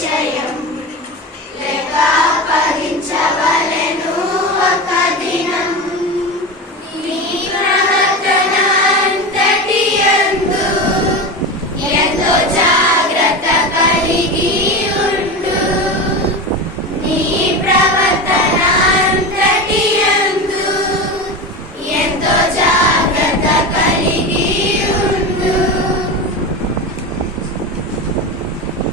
Shayam.